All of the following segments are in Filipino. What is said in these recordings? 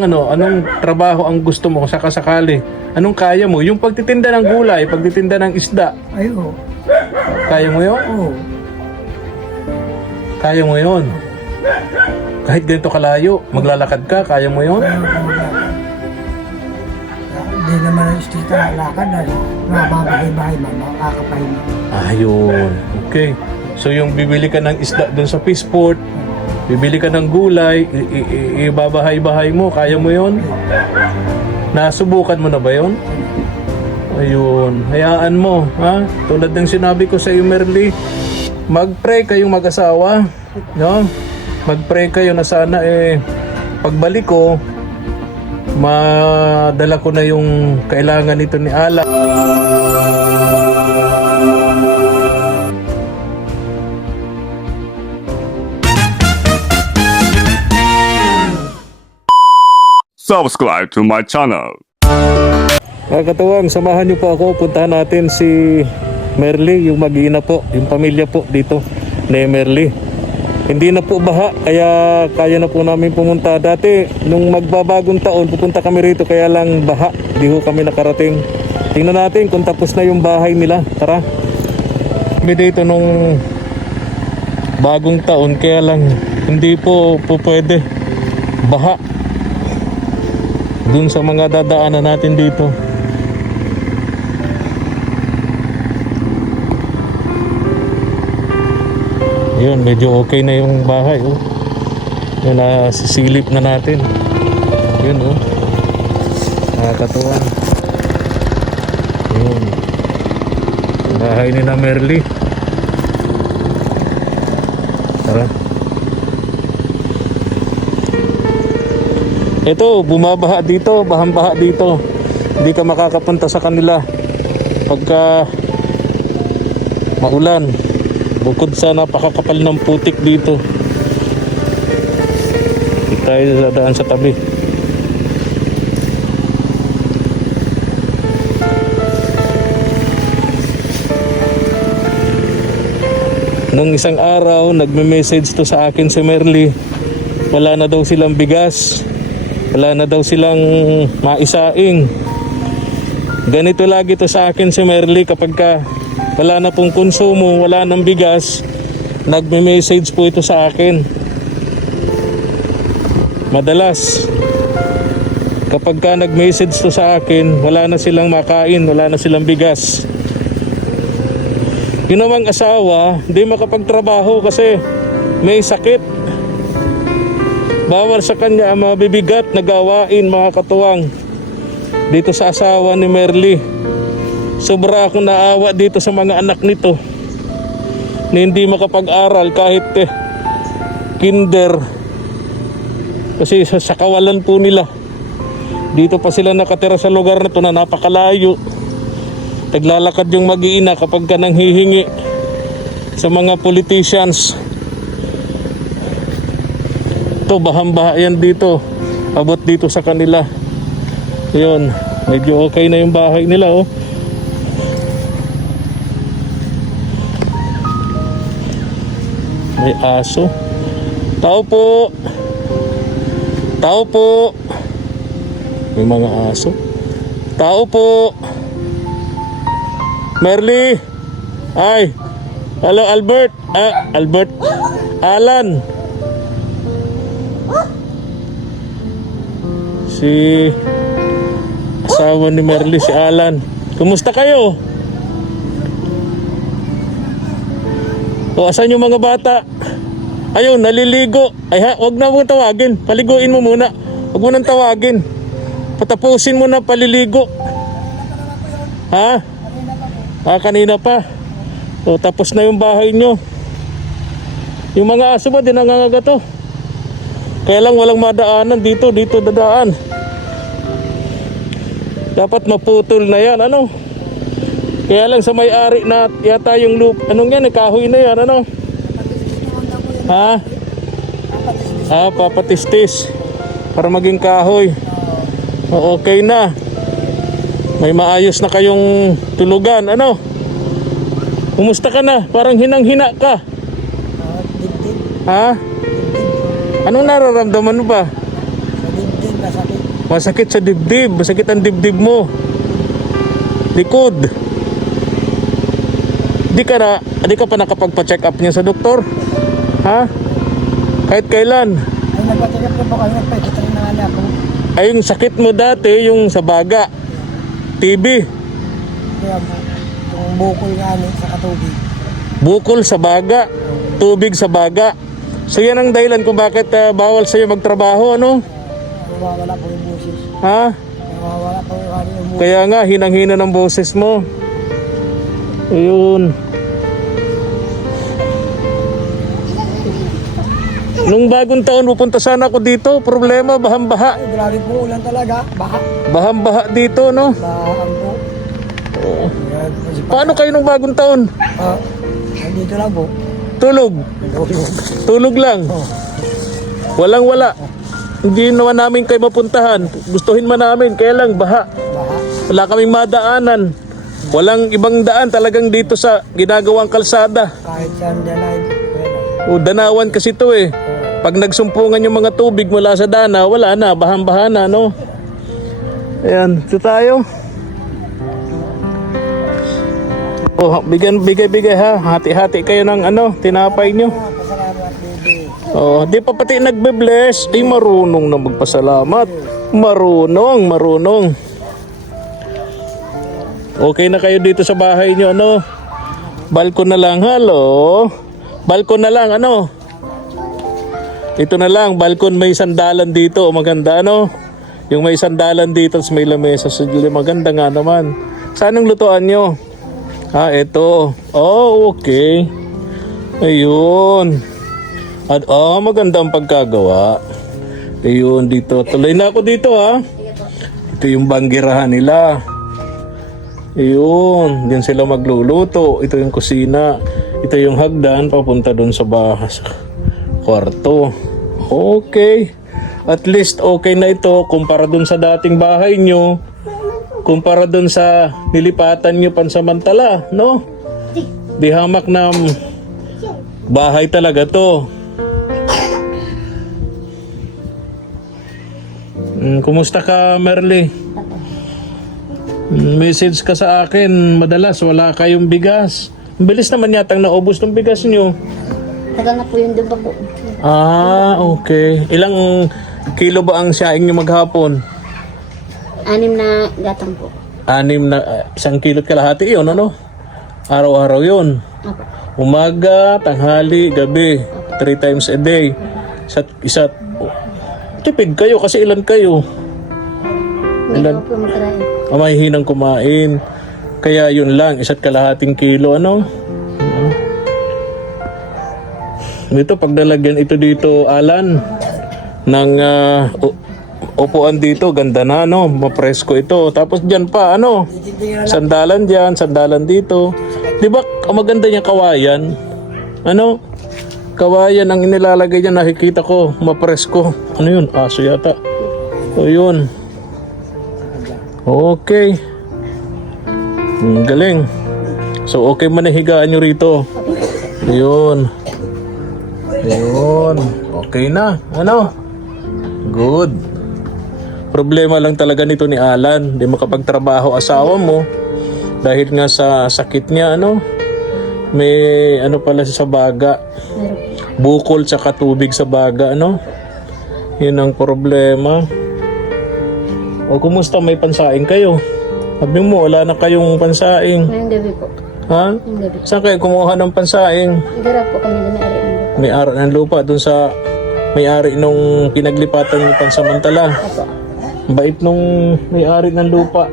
Anong trabaho ang gusto mo sa kasakali? Anong kaya mo? Yung pagtitinda ng gulay, pagtitinda ng isda. Ay, oo. Kaya mo yun? Oo. Kaya mo yun? Kahit ganito kalayo, maglalakad ka, kaya mo yun? Hindi naman ang istita lakad na mababahay-bahay man, makakapahin. Ayun. Okay. So yung bibili ka ng isda dun sa Peaceport, bibili ka ng gulay, ibabahay-bahay mo, kaya mo yun? Nasubukan mo na ba yun? Ayun. Hayaan mo, ha? Tulad ng sinabi ko sa iyo, Merly, mag-pray kayong mag-asawa, no? Mag-pray kayo na sana pagbalik ko, madala ko na yung kailangan nito ni Ala. Subscribe to my channel. Mga katuwang, samahan niyo po ako. Puntahan natin si Merly, yung mag-iina po, yung pamilya po dito ni Merly. Hindi na po baha, kaya kaya na po namin pumunta. Dati, nung magbabagong taon, pupunta kami rito, kaya lang baha. Di ho kami nakarating. Tingnan natin kung tapos na yung bahay nila. Tara. Kami dito nung bagong taon, kaya lang hindi po pwede. Baha. Dun sa mga dadaanan natin dito. Yun, medyo okay na yung bahay, oh. Yun, sisilip na natin. Yun, oh. Nakakatuwa. Yun. Bahay ni na Merly. Tara. Ito, bumabaha dito, bahang-baha dito. Hindi ka makakapunta sa kanila pagka maulan. Bukod sa napakakapal ng putik dito. Hindi tayo dadaan sa tabi. Nung isang araw, nagme-message to sa akin si Merly. Wala na daw silang bigas. Wala na daw silang maisaing. Ganito lagi to sa akin si Merly kapag ka wala na pong konsumo, wala nang bigas, nagme-message po ito sa akin. Madalas kapag ka nag-message to sa akin, wala na silang makain, wala na silang bigas. Yun namang asawa, hindi makapagtrabaho kasi may sakit. Bawal sa kanya ang mabibigat na gawain, mga katuwang. Dito sa asawa ni Merly, sobra akong naawa dito sa mga anak nito na hindi makapag-aral kahit kinder, kasi sa kawalan po nila. Dito pa sila nakatira sa lugar na to na napakalayo. Naglalakad yung mag-iina kapag ka nang hihingi sa mga politicians. Ito, bahang-baha yan dito, abot dito sa kanila. Yun, medyo okay na yung bahay nila, oh. May aso. Tao po. Tao po. May mga aso. Tao po. Merly. Ay. Hello, Albert. Albert. Alan. Si asawa ni Merly, si Alan. Kumusta kayo? O, asan yung mga bata? Ayun, naliligo. Ay ha, wag na mo tawagin. Paliguin mo muna. Wag mo nang tawagin. Patapusin mo na paliligo. Ha? Kanina pa. O, tapos na yung bahay nyo. Yung mga aso ba, dinangangaga to? Kaya lang walang madaanan dito. Dito dadaan. Dapat maputol na yan, ano? Kaya lang sa may-ari na yata yung loop. Anong yan? Kahoy na yan, ano? Ha? Papatistis. Para maging kahoy. O, okay na. May maayos na kayong tulugan, ano? Kumusta ka na? Parang hinang-hina ka. Ha? Anong nararamdaman mo ba? Dibdib, masakit. Masakit sa dibdib. Masakit ang dibdib mo. Likod. Di ka pa nakapagpa-check up niya sa doktor? Ha? Kahit kailan? Ay, nagpatikap na po kayo, nagpakita rin na anak ko. Ay, yung sakit mo dati, yung sa baga. TB. Kaya po, itong bukol nga sa katubig. Bukol sa baga. Tubig sa baga. So yan ang dahilan kung bakit bawal sa'yo magtrabaho, ano? Nawawala po yung boses. Ha? Nawawala po yung boses. Kaya nga, hinang-hina ng boses mo. Ayun. Nung bagong taon, pupunta sana ako dito. Problema, bahang-baha. Ay, grabe po ulan talaga. Baha. Bahang-baha dito, no? Bahaan po. Oo. Yan po si Paano kayo nung bagong taon? Nandito lang po. Tulog. Tulog lang. Walang-wala. Hindi naman namin kayo mapuntahan. Gustuhin man namin, kaya lang baha. Baha. Wala kaming madaanan. Walang ibang daan talagang dito sa ginagawang kalsada. Kahit saan dalay. O danawan kasi to eh. Pag nagsumpungan yung mga tubig mula sa dana, wala na, bahang-baha na, no? Ayan, ito tayo. Oh, bigay ha. Hati-hati kayo ng tinapay nyo. Pasalamat, baby. Oh, di pa pati nagbe-bless. Ay, marunong na magpasalamat. Marunong. Okay na kayo dito sa bahay nyo, ano? Balkon na lang, halo. Balkon na lang, ano? Ito na lang, balkon may sandalan dito. Maganda, ano? Yung may sandalan dito, tapos may lamesa sa gilid. Maganda nga naman. Saan ang lutuan nyo? Ito. Oh, okay. Ayun. At magandang pagkagawa. Ayun, dito. Tuloy na ako dito, ha? Ito yung banggirahan nila. Ayun, diyan sila magluluto. Ito yung kusina. Ito yung hagdan papunta doon sa bahas. Kwarto. Okay. At least okay na ito kumpara doon sa dating bahay nyo. Kumpara doon sa nilipatan nyo pansamantala, no? Di hamak na bahay talaga to. Kumusta ka, Merly? Message ka sa akin, madalas wala kayong bigas. Bilis naman yatang naubos ng bigas nyo. Tagal na po yung diba po. Okay. Ilang kilo ba ang saing nyo maghapon? 6 na gatang po. 1 kilo kalahati yun, ano? Araw-araw yun. Opo. Umaga, tanghali, gabi. 3 times a day. Tipid kayo kasi ilan kayo? Hindi ko po matry. Mahihinang kumain. Kaya yun lang, 1.5 kilo, ano? Ito, pagdalagyan ito dito, Alan, ng upuan dito, ganda na, no? Mapresko ito. Tapos dyan pa, ano? Sandalan dyan, sandalan dito. Di ba, maganda niya kawayan? Ano? Kawayan ang inilalagay niya, nakikita ko, mapresko. Ano yun? Aso yata. O yun. Okay. Galing. So, okay man higaan nyo rito. Ayun. Okay na. Ano? Good. Problema lang talaga nito ni Alan. Hindi makapagtrabaho asawa mo. Dahil nga sa sakit niya, ano? May pala sa baga. Bukol sa tubig sa baga, ano? Yun ang problema. O kumusta, may pansaing kayo? Sabi mo, wala na kayong pansaing. Ngayong gabi po. Ha? Ngayong gabi. Saan kayo kumuha ng pansaing? Nagharap po kami na may-ari ng lupa. May-ari ng lupa dun sa may-ari nung pinaglipatan ng pansamantala. Opo. Bait nung may-ari ng lupa.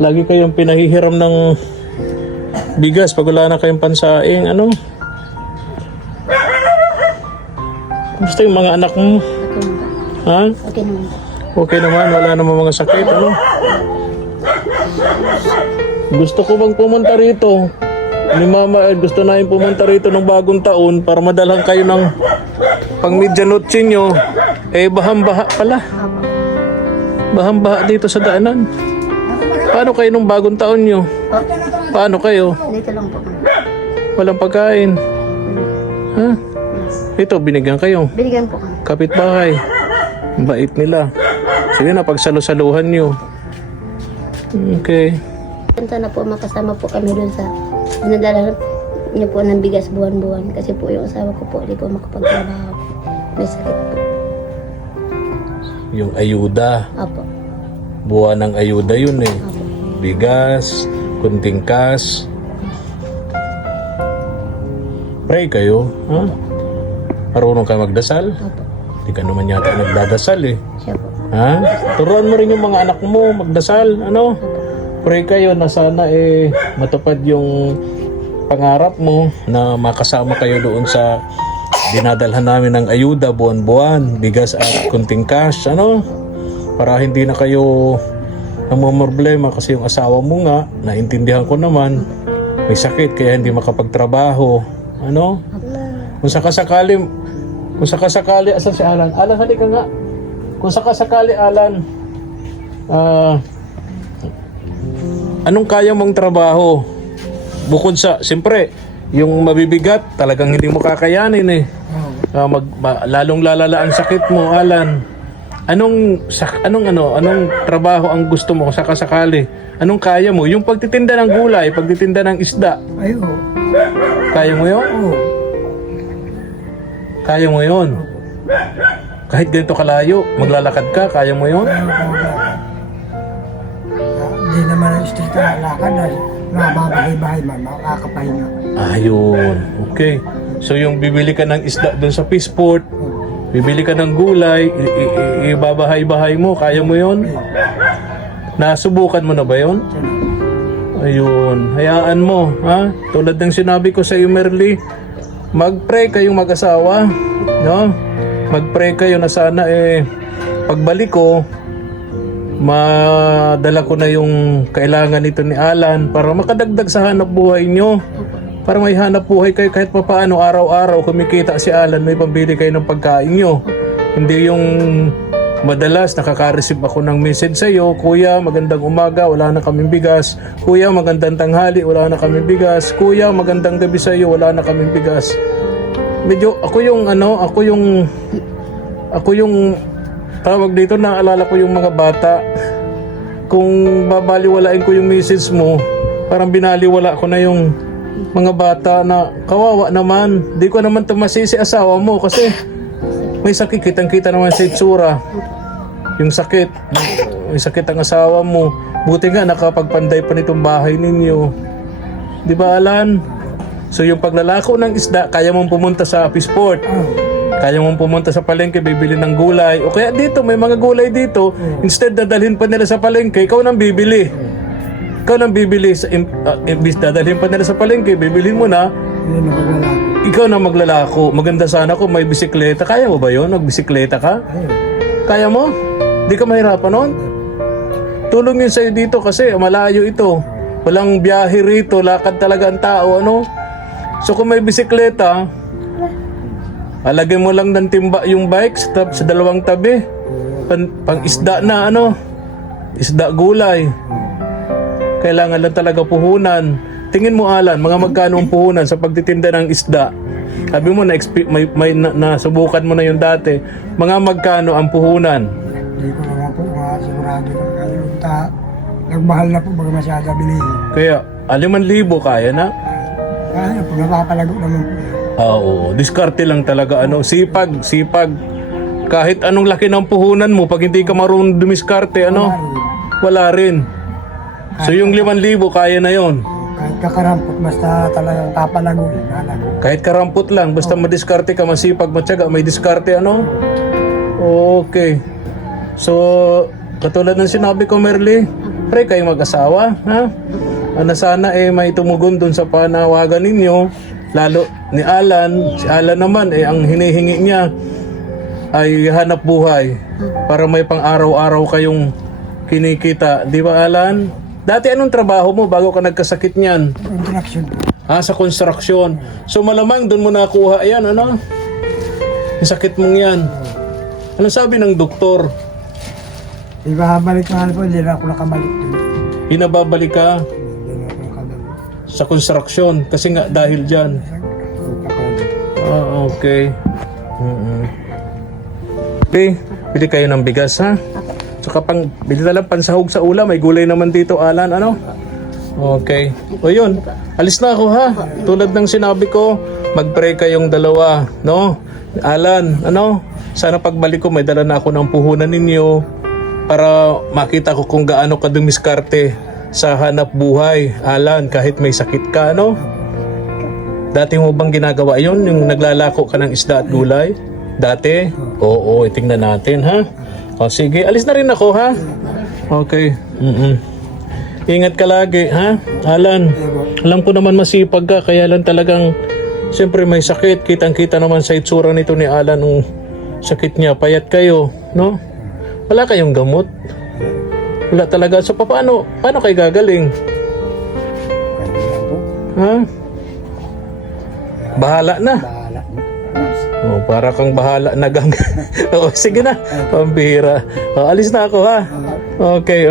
Lagi kayong pinahihiram ng bigas pag wala na kayong pansaing. Ano? Gusto yung mga anak mo? Okay naman. Ha? Okay naman po. Okay naman, wala namang mga sakit. Ano? Gusto ko bang pumunta rito? Ni Mama gusto na yung pumunta rito ng bagong taon para madalang kayo ng pang midjanotsi nyo. Bahang-baha pala. Opo. Bahang-baha dito sa daanan. Paano kayo nung bagong taon nyo? Paano kayo? Dito lang po kami. Walang pagkain. Ha? Ito, binigyan kayo. Binigyan po kami. Kapitbahay. Bait nila. Sige na, pagsalo-saluhan nyo. Okay. Sana po makasama po kami dun sa dinadala niyo po ng bigas buwan-buwan. Kasi po yung asawa ko po, hindi po makapagtrabaho. May sakit po. Yung ayuda. Opo. Buwan ng ayuda yun eh. Opo. Bigas, kunting cash. Pray kayo, ha? Marunong ka magdasal? Opo. Hindi ka naman yata nagdadasal eh. Siya po. Ha? Turuan mo rin yung mga anak mo magdasal, ano? Pray kayo na sana matupad yung pangarap mo na makasama kayo doon sa dinadalhan namin ng ayuda buwan-buwan, bigas at kunting cash, ano? Para hindi na kayo namumroblema kasi yung asawa mo nga, naintindihan ko naman, may sakit kaya hindi makapagtrabaho, ano? Kung sakasakali, asan si Alan? Alan, halika nga. Kung sakasakali, Alan, anong kaya mong trabaho? Bukod sa, siyempre, yung mabibigat, talagang hindi mo kakayanin eh. Lalong lalala ang sakit mo, Alan. Anong trabaho ang gusto mo kung sakasakali? Anong kaya mo? Yung pagtitinda ng gulay, pagtitinda ng isda. Ay, oo. Kaya mo yun? Oo. Kaya mo yun? Kahit ganito kalayo, maglalakad ka, kaya mo yun? Hindi naman ang street na lakad dahil mababahay-bahay man, makakapahinga. Ayun, okay. So yung bibili ka ng isda doon sa Peaceport, bibili ka ng gulay, ibabahay-bahay mo, kaya mo yun? Nasubukan mo na ba yun? Ayun, hayaan mo, ha? Tulad ng sinabi ko sa iyo, Merly, mag-pray kayong mag-asawa, no? Mag-pray kayo na sana pagbalik ko, madala ko na yung kailangan nito ni Alan para makadagdag sa hanap buhay nyo. Para may hanap buhay kayo kahit pa paano araw-araw kumikita si Alan, may pambili kayo ng pagkain nyo. Hindi yung madalas nakaka-receive ako ng message sa iyo, Kuya, magandang umaga, wala na kaming bigas. Kuya, magandang tanghali, wala na kaming bigas. Kuya, magandang gabi sa iyo, wala na kaming bigas. Medyo ako yung tawag dito, naalala ko yung mga bata. Kung babaliwalain ko yung message mo, parang binaliwala ko na yung mga bata na kawawa naman. Di ko naman tumasisi asawa mo kasi may sakit, kitang-kita naman sa itsura. Yung sakit, may sakit ang asawa mo. Buti nga nakapagpanday pa nitong bahay ninyo. Di ba, Alan? So yung paglalako ng isda, kaya mong pumunta sa Peaceport. Kaya mong pumunta sa palengke, bibili ng gulay. O kaya dito, may mga gulay dito. Instead na dalhin pa nila sa palengke, ikaw nang bibili. Ikaw nang bibili. Imbis dadalhin pa nila sa palengke, bibilhin mo na. Hindi na maglalako. Ikaw na maglalako. Maganda sana kung may bisikleta. Kaya mo ba yun? Magbisikleta ka? Ayun. Kaya mo? Di ka mahirapan nun? Tulong yun sa'yo dito kasi malayo ito. Walang biyahe rito. Lakad talaga ang tao. Ano? So kung may bisikleta, alagay mo lang ng timba yung bike sa dalawang tabi. Pang isda na isda gulay. Kailangan lang talaga puhunan. Tingin mo, Alan, mga magkano ang puhunan sa pagtitinda ng isda? Sabi mo may nasubukan mo na yung dati. Mga magkano ang puhunan? Hindi ko naman po sigurado ng kalunta. Nagmahal na po baga masyada bilihin. Kaya 5,000 kaya na? Kaya po, napapalago naman po. Oo, diskarte lang talaga. Sipag. Kahit anong laki ng puhunan mo, pag hindi ka marunong dumiskarte, wala rin. So yung 5,000 kaya na yon. Kahit kakarampot, basta talagang papalaguin. Kahit karampot lang, basta madiskarte ka, masipag, matyaga, may diskarte, Okay. So, katulad ng sinabi ko, Merly, pray kayong mag-asawa, ha? Na sana may tumugon dun sa panawagan ninyo, lalo ni Alan. Si Alan naman, ang hinihingi niya ay hanap buhay para may pang araw-araw kayong kinikita. Di ba, Alan? Dati anong trabaho mo bago ka nagkasakit niyan? Interaction po. Sa construction. So malamang doon mo nakuha yan, Yung sakit mong yan. Ano sabi ng doktor? Ibabalik na po, hindi na ako nakabalik dun. Pinababalik ka Hindi na ako nakabalik. sa construction kasi nga dahil dyan. Okay. Okay, pili kayo ng bigas, ha? So Saka bili na lang pansahog sa ulam. May gulay naman dito, Alan, ano? Okay. O yun, alis na ako ha. Tulad ng sinabi ko, mag-pray kayong dalawa, no? Alan, ano? Sana pagbalik ko may dala na ako ng puhunan ninyo para makita ko kung gaano ka dumiskarte sa hanap buhay. Alan, kahit may sakit ka, no? Dati mo bang ginagawa yun? Yung naglalako ka ng isda at gulay? Dati? Oo, tingnan natin, ha? O sige, alis na rin ako, ha? Okay. Ingat ka lagi, ha? Alan, alam ko naman masipag ka, kaya lang talagang siyempre may sakit. Kitang-kita naman sa itsura nito ni Alan ang sakit niya. Payat kayo, no? Wala kayong gamot? Wala talaga. So, paano kayo gagaling? Ha? Bahala na. Oh, para kang bahala na gang. Oo, sige na. Pambihira. Oh, alis na ako, ha? Okay.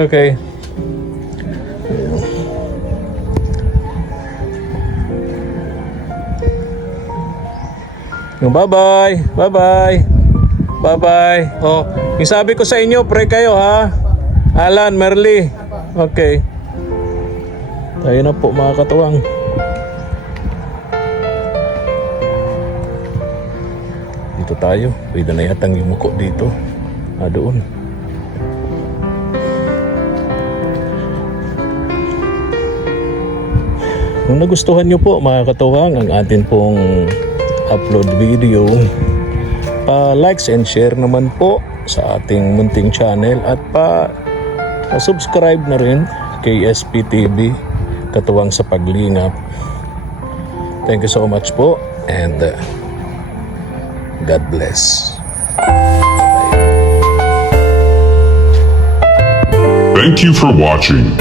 Bye-bye. Oh, yung sabi ko sa inyo, pray kayo, ha? Alan, Merly. Okay. Tayo na po, mga katuwang. Dito tayo. Pwede na yatang yumuko dito. Doon. Kung nagustuhan nyo po, mga katuwang, ang atin pong upload video, likes and share naman po sa ating munting channel at subscribe na rin kay SPTV, Katuwang sa Paglingap. Thank you so much po and God bless. Thank you for watching.